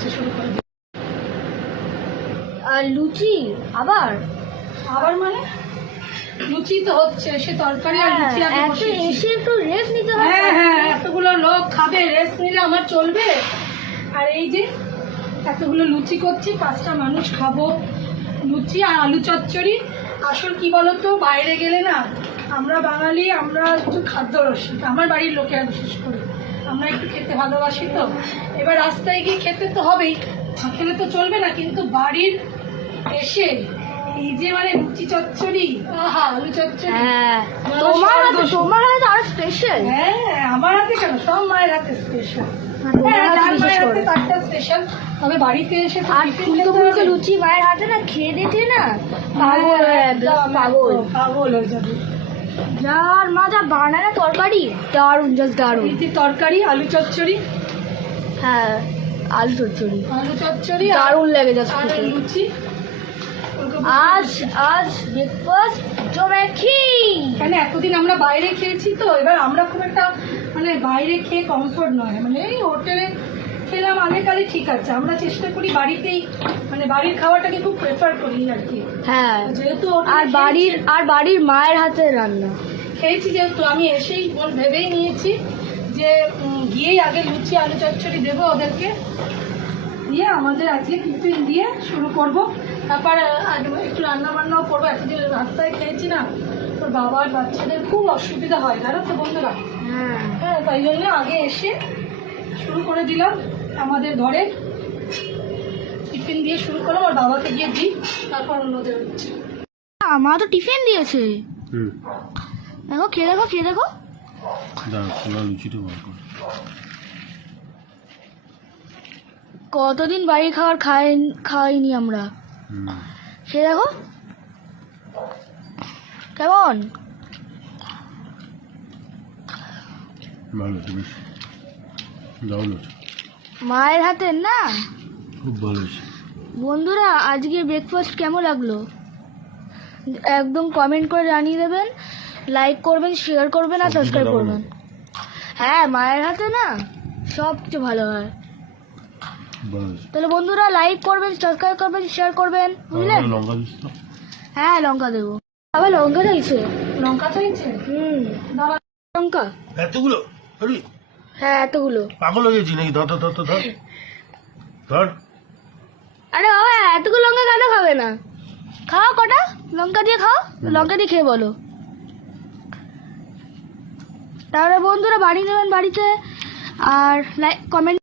হচ্ছে, শুরু করে দিই। আর লুচি আবার আবার মানে লুচি তো হচ্ছে, সে তরকারি আর লুচি আগে বসিয়েছি। এসে একটু রেস্ট নিতে হবে। হ্যাঁ হ্যাঁ, এতগুলো লোক খাবে, রেস্ট নিলে আমার চলবে? আর এই যে এতগুলো লুচি করছি, 5টা মানুষ খাবো। লুচি আর আলু চচ্চড়ি। আসল কি বলতো, বাইরে গেলে না, আমরা বাঙালি, আমরা একটু খাদ্য রসিক, আমার বাড়ির লোকেরা বিশেষ করে আমরা একটু খেতে ভালোবাসি। তো এবার রাস্তায় গিয়ে খেতে তো হবেই, খেলে তো চলবে না, কিন্তু বাড়ির এসে এই যে মানে লুচি চচ্চড়ি, আহা আলু চচ্চড়ি। হ্যাঁ, তোমার হাতে তো আরো স্পেশাল। হ্যাঁ, আমার হাতে কেন, সব মায়ের হাতে স্পেশাল। স্পেশাল। তবে বাড়িতে এসে আর ফুলকো ফুলকো লুচি মায়ের হাতে না খেয়ে দেখে না পাগল পাগল পাগল হয়ে যাবে। যার মা যা বানায় না তরকারি, দারুণ, জাস্ট দারুণ। তরকারি আলু চচ্চড়ি। হ্যাঁ, আলু চচ্চড়ি দারুণ লাগে জাস্ট। লুচি। আজ ব্রেকফাস্ট জমেখি। কেন এতদিন আমরা বাইরে খেয়েছি, তো এবার আমরা খুব একটা মানে বাইরে খেয়ে কমফোর্ট নয়, মানে এই হোটেলে খেলাম আগেকালে ঠিক আছে, আমরা চেষ্টা করি বাড়িতেই, মানে বাড়ির খাওয়াটাকে খুব প্রেফার করি আর কি। হ্যাঁ, যেহেতু আর বাড়ির মায়ের হাতে রান্না খেয়েছি, যেহেতু আমি এসেই ভেবেই নিয়েছি যে গিয়েই আগে লুচি আলু চচ্চড়ি দেবো ওদেরকে, দিয়ে আমাদের আজকে টিফিন দিয়ে শুরু করব। তারপর একটু রান্না বান্নাও করবো। এতদিন রাস্তায় খেয়েছি না, তোর বাবার বাচ্চাদের খুব অসুবিধা হয়, জানো তো বন্ধুরা। হ্যাঁ, তাই জন্য আগে এসে শুরু করে দিলাম আমাদের ঘরে, টিফিন দিয়ে শুরু করলাম, আর বাবাকে গিয়ে দিই, তারপর অন্যদের হচ্ছে। মা তো টিফিন দিয়েছে, দেখো খেয়ে দেখো। কতদিন বাড়ির খাবার খাইনি আমরা। খেয়ে দেখো কেমন। মায়ের হাতের না, খুব ভালো। বন্ধুরা আজকে ব্রেকফাস্ট কেমন লাগলো একদম কমেন্ট করে জানিয়ে দেবেন, লাইক করবেন, শেয়ার করবেন আর সাবস্ক্রাইব করবেন। হ্যাঁ, মায়ের হাতে না সব কিছু ভালো হয়। তাহলে বন্ধুরা লাইক করবেন, সাবস্ক্রাইব করবেন, শেয়ার করবেন, বুঝলেন? হ্যাঁ, লঙ্কা দেবো। আবার লঙ্কা চাইছে? লঙ্কা এতগুলো? হ্যাঁ, এতগুলো। পাগল হয়ে গেছি নাকি? ধর। আরে বাবা, এতগুলো লঙ্কা কেন খাবে না? খাও কটা লঙ্কা দিয়ে, খাও লঙ্কা দিয়ে খেয়ে বলো। তাহলে বন্ধুরা বানিয়ে নেবেন বাড়িতে, আর লাইক কমেন্ট